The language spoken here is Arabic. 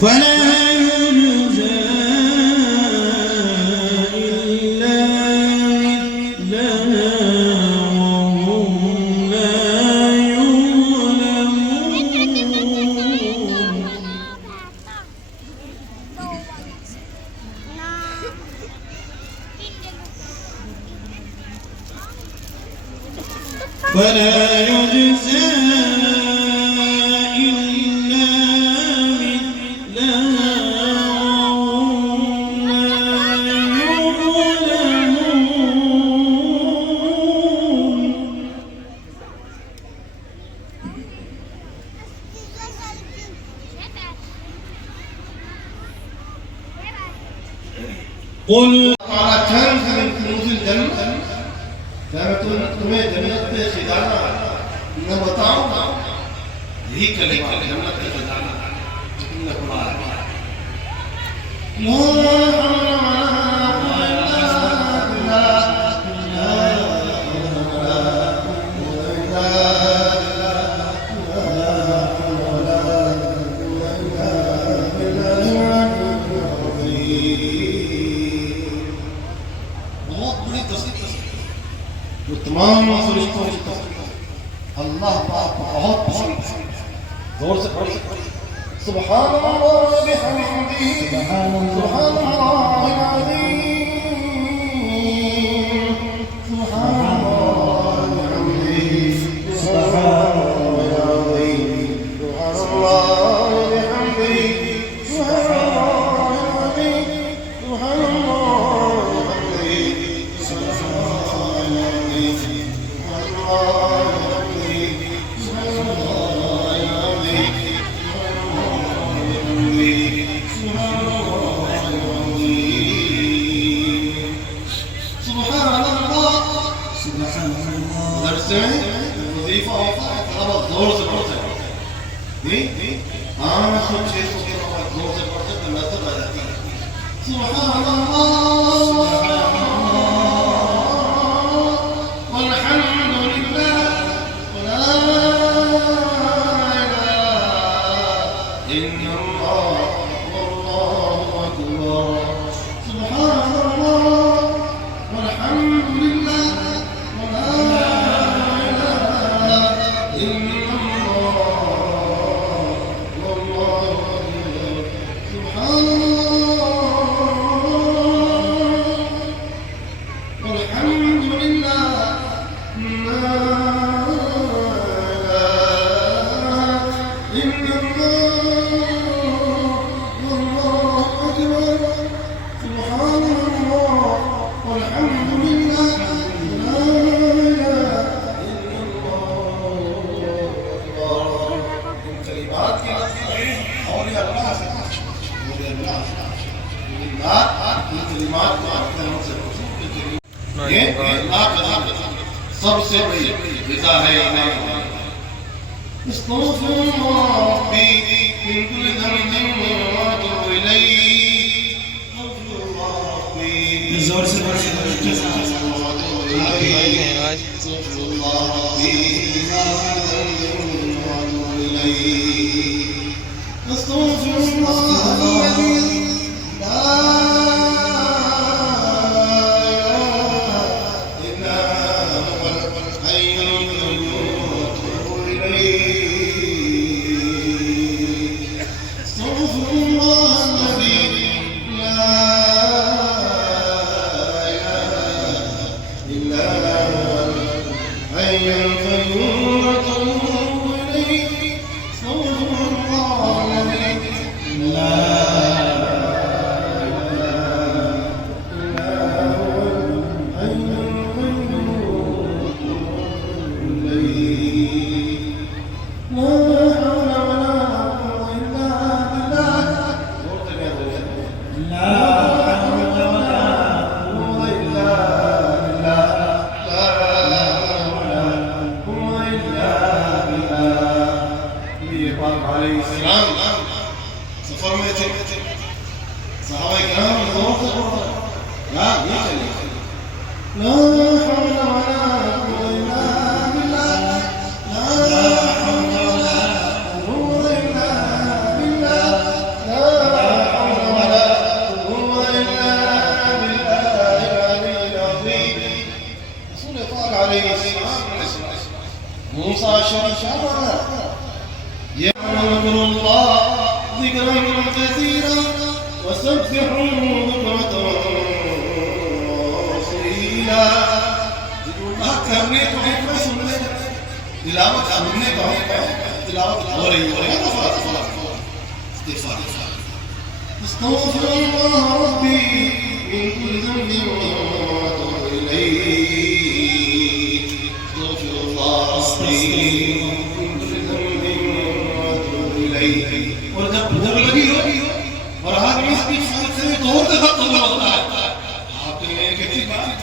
فلا يجزى إلا مثلها وهم لا يظلمون. فلا يجزى إلا مثلها وهم لا يظلمون. قل تعالى كنز من كنوز الجنة كانت तुम्हें जन्नत में खजाना न बताओ यही कलेमा जन्नत का खजाना जितना कुरान बहुत बड़ी तस्वीर जो तमाम फरिश्तों की अल्लाह पाक बहुत पसंद है। जोर से पढ़िए सुभान अल्लाह व बिहम्दिही सुभान अल्लाह अज़ीम सुभान अल्लाह व बिहम्दिही सुभान अल्लाह अज़ीम सुभान अल्लाह व बिहम्दिही सुभान अल्लाह अज़ीम सुभान अल्लाह व बिहम्दिही वजीफा होता है थोड़ा जोर से पढ़ते हैं हाँ सब 600 जोर से पढ़ते तो नजर आ जाती है सुभान अल्लाह वल्हम्दुलिल्लाह वला इलाहा इल्लल्लाह वल्लाहु अकबर सुभान अल्लाह वल्हम्दुलिल्लाह वला सबसे बड़ी विदा है जोर से सफर में थे सहाबा किराम जोर से बोलते हैं ये चलिए ला हौला वला कुव्वता इल्ला बिल्लाह ला हौला वला कुव्वता इल्ला बिल्लाह ला واذكروا الله ذكرا كثيرا وسبحوا بكرة وأصيلا الله करने को है कोई सुनने तिलावत सुनने को है तिलावत हो रही है استغفر الله ربي من كل ذنب وأتوب إليه استغفر الله ربي